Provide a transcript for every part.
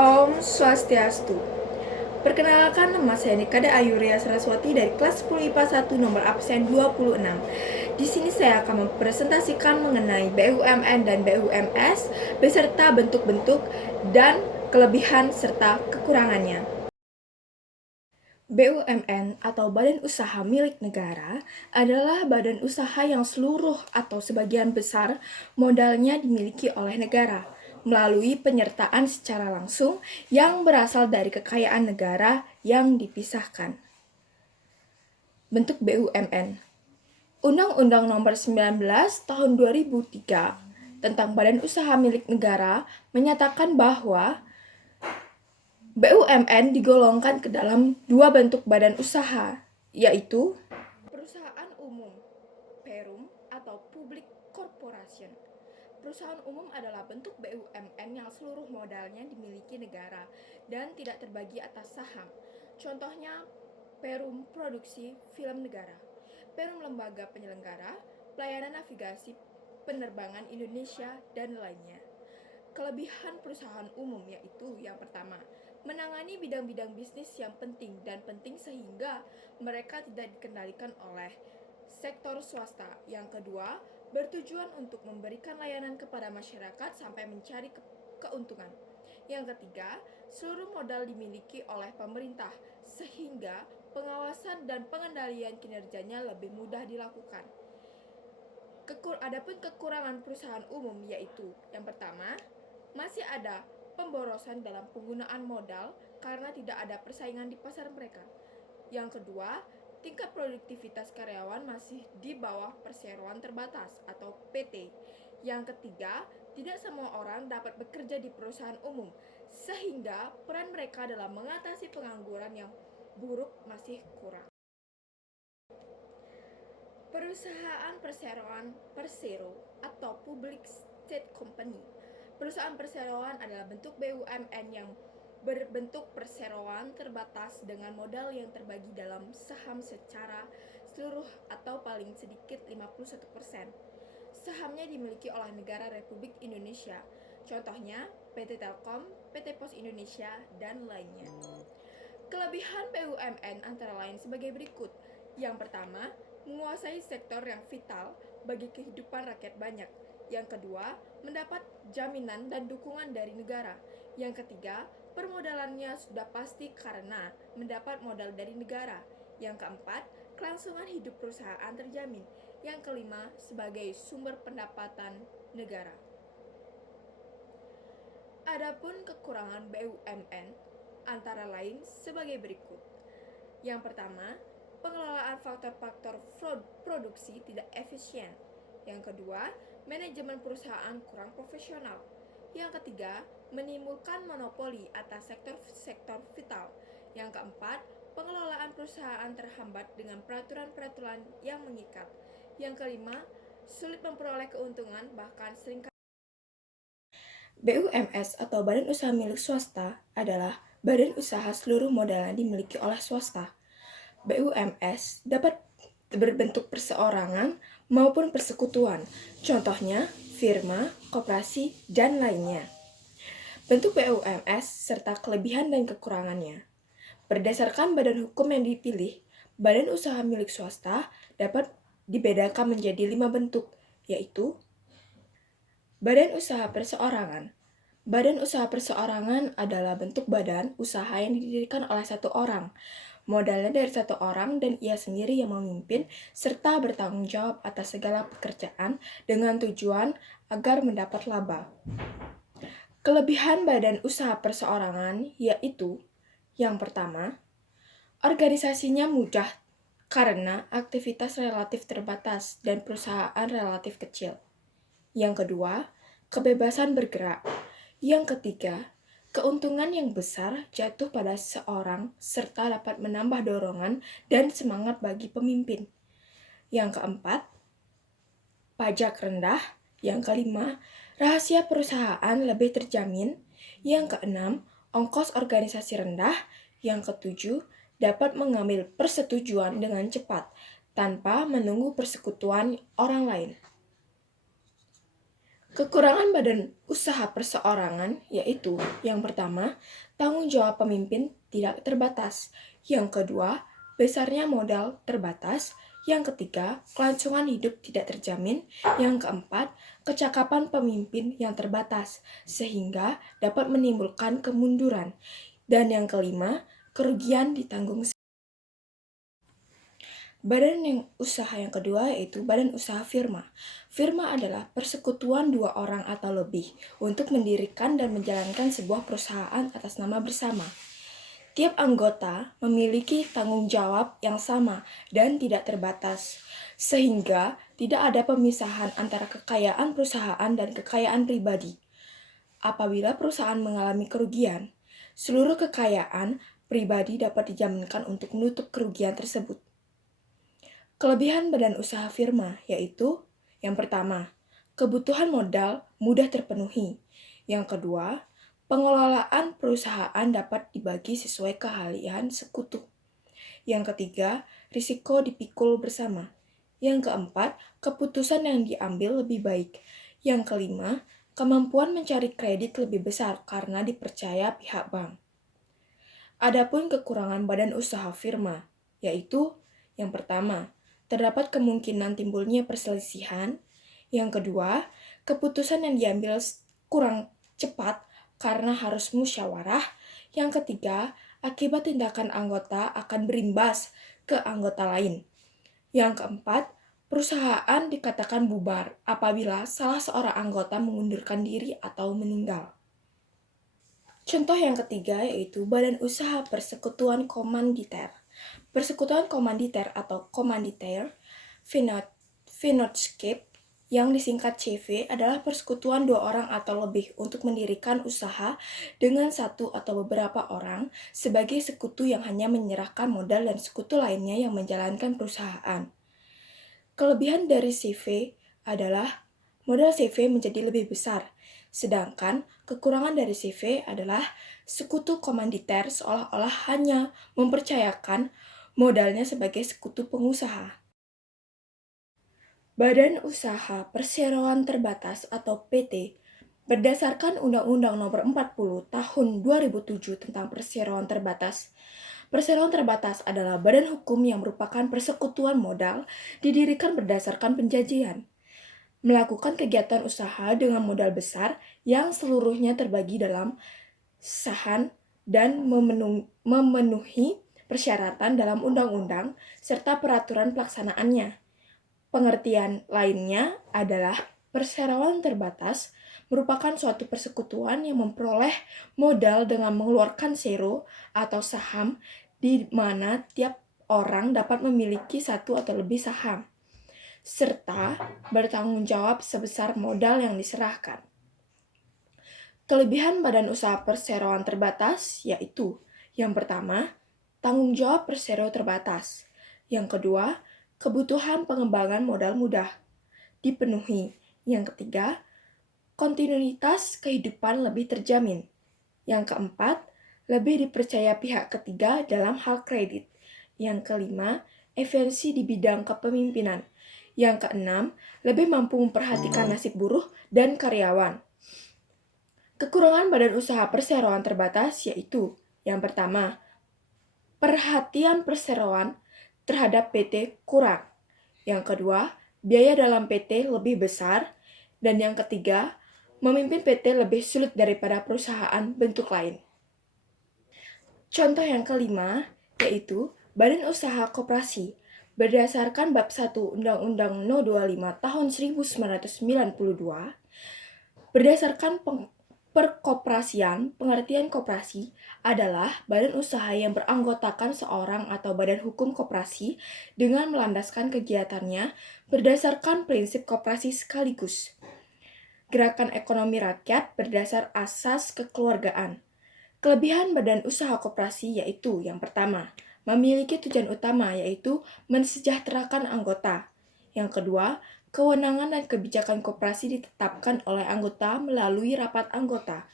Om Swastiastu. Perkenalkan, nama saya Nikada Ayuria Saraswati dari kelas 10 IPA 1 nomor absen 26. Di sini saya akan mempresentasikan mengenai BUMN dan BUMS beserta bentuk-bentuk dan kelebihan serta kekurangannya. BUMN atau Badan Usaha Milik Negara adalah badan usaha yang seluruh atau sebagian besar modalnya dimiliki oleh negara melalui penyertaan secara langsung yang berasal dari kekayaan negara yang dipisahkan. Bentuk BUMN. Undang-Undang Nomor 19 Tahun 2003 tentang Badan Usaha Milik Negara menyatakan bahwa BUMN digolongkan ke dalam dua bentuk badan usaha, yaitu perusahaan umum, Perum atau Public Corporation. Perusahaan umum adalah bentuk BUMN yang seluruh modalnya dimiliki negara dan tidak terbagi atas saham. Contohnya, Perum Produksi Film Negara, Perum Lembaga Penyelenggara, Pelayanan Navigasi Penerbangan Indonesia, dan lainnya. Kelebihan perusahaan umum yaitu yang pertama, menangani bidang-bidang bisnis yang penting sehingga mereka tidak dikendalikan oleh sektor swasta. Yang kedua, bertujuan untuk memberikan layanan kepada masyarakat sampai mencari keuntungan. Yang ketiga, seluruh modal dimiliki oleh pemerintah sehingga pengawasan dan pengendalian kinerjanya lebih mudah dilakukan. Adapun kekurangan perusahaan umum yaitu yang pertama, masih ada pemborosan dalam penggunaan modal karena tidak ada persaingan di pasar mereka. Yang kedua, tingkat produktivitas karyawan masih di bawah perseroan terbatas atau PT. Yang ketiga, tidak semua orang dapat bekerja di perusahaan umum, sehingga peran mereka dalam mengatasi pengangguran yang buruk masih kurang. Perusahaan perseroan Persero atau Public State Company. Perusahaan perseroan adalah bentuk BUMN yang berbentuk perseroan terbatas dengan modal yang terbagi dalam saham secara seluruh atau paling sedikit 51%. Sahamnya dimiliki oleh negara Republik Indonesia. Contohnya PT Telkom, PT Pos Indonesia, dan lainnya. Kelebihan BUMN antara lain sebagai berikut. Yang pertama, menguasai sektor yang vital bagi kehidupan rakyat banyak. Yang kedua, mendapat jaminan dan dukungan dari negara. Yang ketiga, permodalannya sudah pasti karena mendapat modal dari negara. Yang keempat, kelangsungan hidup perusahaan terjamin. Yang kelima, sebagai sumber pendapatan negara. Adapun kekurangan BUMN antara lain sebagai berikut. Yang pertama, pengelolaan faktor-faktor produksi tidak efisien. Yang kedua, manajemen perusahaan kurang profesional. Yang ketiga, menimbulkan monopoli atas sektor-sektor vital. Yang keempat, pengelolaan perusahaan terhambat dengan peraturan-peraturan yang mengikat. Yang kelima, sulit memperoleh keuntungan bahkan seringkali. BUMS atau Badan Usaha Milik Swasta adalah badan usaha seluruh modalnya dimiliki oleh swasta. BUMS dapat berbentuk perseorangan maupun persekutuan, contohnya firma, koperasi, dan lainnya. Bentuk BUMS serta kelebihan dan kekurangannya. Berdasarkan badan hukum yang dipilih, badan usaha milik swasta dapat dibedakan menjadi 5 bentuk, yaitu badan usaha perseorangan. Badan usaha perseorangan adalah bentuk badan usaha yang didirikan oleh satu orang. Modalnya dari satu orang dan ia sendiri yang memimpin serta bertanggung jawab atas segala pekerjaan dengan tujuan agar mendapat laba. Kelebihan badan usaha perseorangan yaitu yang pertama, organisasinya mudah karena aktivitas relatif terbatas dan perusahaan relatif kecil. Yang kedua, kebebasan bergerak. Yang ketiga, keuntungan yang besar jatuh pada seorang serta dapat menambah dorongan dan semangat bagi pemimpin. Yang keempat, pajak rendah. Yang kelima, rahasia perusahaan lebih terjamin. Yang keenam, ongkos organisasi rendah. Yang ketujuh, dapat mengambil persetujuan dengan cepat tanpa menunggu persekutuan orang lain. Kekurangan badan usaha perseorangan yaitu yang pertama, tanggung jawab pemimpin tidak terbatas. Yang kedua, besarnya modal terbatas. Yang ketiga, kelangsungan hidup tidak terjamin. Yang keempat, kecakapan pemimpin yang terbatas sehingga dapat menimbulkan kemunduran. Dan yang kelima, kerugian ditanggung. Badan yang usaha yang kedua yaitu badan usaha firma. Firma adalah persekutuan dua orang atau lebih untuk mendirikan dan menjalankan sebuah perusahaan atas nama bersama. Tiap anggota memiliki tanggung jawab yang sama dan tidak terbatas, sehingga tidak ada pemisahan antara kekayaan perusahaan dan kekayaan pribadi. Apabila perusahaan mengalami kerugian, seluruh kekayaan pribadi dapat dijaminkan untuk menutup kerugian tersebut. Kelebihan badan usaha firma yaitu yang pertama, kebutuhan modal mudah terpenuhi. Yang kedua, pengelolaan perusahaan dapat dibagi sesuai keahlian sekutu. Yang ketiga, risiko dipikul bersama. Yang keempat, keputusan yang diambil lebih baik. Yang kelima, kemampuan mencari kredit lebih besar karena dipercaya pihak bank. Adapun kekurangan badan usaha firma, yaitu yang pertama, terdapat kemungkinan timbulnya perselisihan. Yang kedua, keputusan yang diambil kurang cepat karena harus musyawarah. Yang ketiga, akibat tindakan anggota akan berimbas ke anggota lain. Yang keempat, perusahaan dikatakan bubar apabila salah seorang anggota mengundurkan diri atau meninggal. Contoh yang ketiga yaitu Badan Usaha Persekutuan Komanditer. Persekutuan komanditer atau komanditer Vennootschap yang disingkat CV adalah persekutuan dua orang atau lebih untuk mendirikan usaha dengan satu atau beberapa orang sebagai sekutu yang hanya menyerahkan modal dan sekutu lainnya yang menjalankan perusahaan. Kelebihan dari CV adalah modal CV menjadi lebih besar, sedangkan kekurangan dari CV adalah sekutu komanditer seolah-olah hanya mempercayakan modalnya sebagai sekutu pengusaha. Badan Usaha Perseroan Terbatas atau PT berdasarkan Undang-Undang Nomor 40 Tahun 2007 tentang Perseroan Terbatas. Perseroan terbatas adalah badan hukum yang merupakan persekutuan modal didirikan berdasarkan penjanjian, melakukan kegiatan usaha dengan modal besar yang seluruhnya terbagi dalam sahan dan memenuhi persyaratan dalam undang-undang serta peraturan pelaksanaannya. Pengertian lainnya adalah perseroan terbatas merupakan suatu persekutuan yang memperoleh modal dengan mengeluarkan sero atau saham di mana tiap orang dapat memiliki satu atau lebih saham, serta bertanggung jawab sebesar modal yang diserahkan. Kelebihan badan usaha perseroan terbatas yaitu yang pertama, tanggung jawab persero terbatas. Yang kedua, kebutuhan pengembangan modal mudah dipenuhi. Yang ketiga, kontinuitas kehidupan lebih terjamin. Yang keempat, lebih dipercaya pihak ketiga dalam hal kredit. Yang kelima, efisiensi di bidang kepemimpinan. Yang keenam, lebih mampu memperhatikan nasib buruh dan karyawan. Kekurangan badan usaha perseroan terbatas yaitu yang pertama, perhatian perseroan terhadap PT kurang. Yang kedua, biaya dalam PT lebih besar. Dan yang ketiga, memimpin PT lebih sulit daripada perusahaan bentuk lain. Contoh yang kelima yaitu Badan Usaha Koperasi. Berdasarkan Bab 1 Undang-Undang No 25 Tahun 1992, berdasarkan perkoperasian, pengertian koperasi adalah badan usaha yang beranggotakan seorang atau badan hukum koperasi dengan melandaskan kegiatannya berdasarkan prinsip koperasi sekaligus gerakan ekonomi rakyat berdasar asas kekeluargaan. Kelebihan badan usaha koperasi yaitu yang pertama, memiliki tujuan utama yaitu mensejahterakan anggota. Yang kedua, kewenangan dan kebijakan koperasi ditetapkan oleh anggota melalui rapat anggota.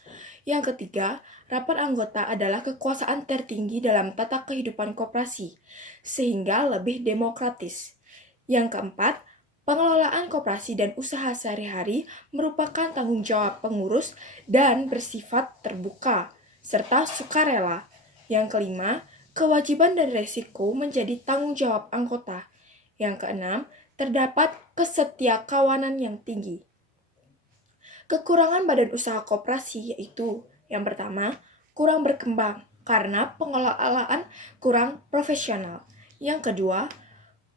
Yang ketiga, rapat anggota adalah kekuasaan tertinggi dalam tata kehidupan koperasi, sehingga lebih demokratis. Yang keempat, Pengelolaan koperasi dan usaha sehari-hari merupakan tanggung jawab pengurus dan bersifat terbuka, serta sukarela. Yang kelima, kewajiban dan resiko menjadi tanggung jawab anggota. Yang keenam, terdapat kesetiakawanan yang tinggi. Kekurangan badan usaha koperasi yaitu yang pertama, kurang berkembang karena pengelolaan kurang profesional. Yang kedua,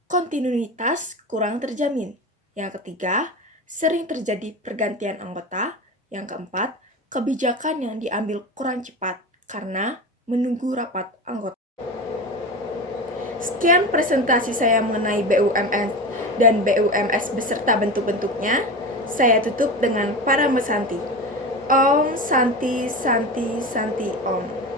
kontinuitas kurang terjamin. Yang ketiga, sering terjadi pergantian anggota. Yang keempat, kebijakan yang diambil kurang cepat karena menunggu rapat anggota. Sekian presentasi saya mengenai BUMN dan BUMS beserta bentuk-bentuknya. Saya tutup dengan Paramesanti. Om Santi Santi Santi Om.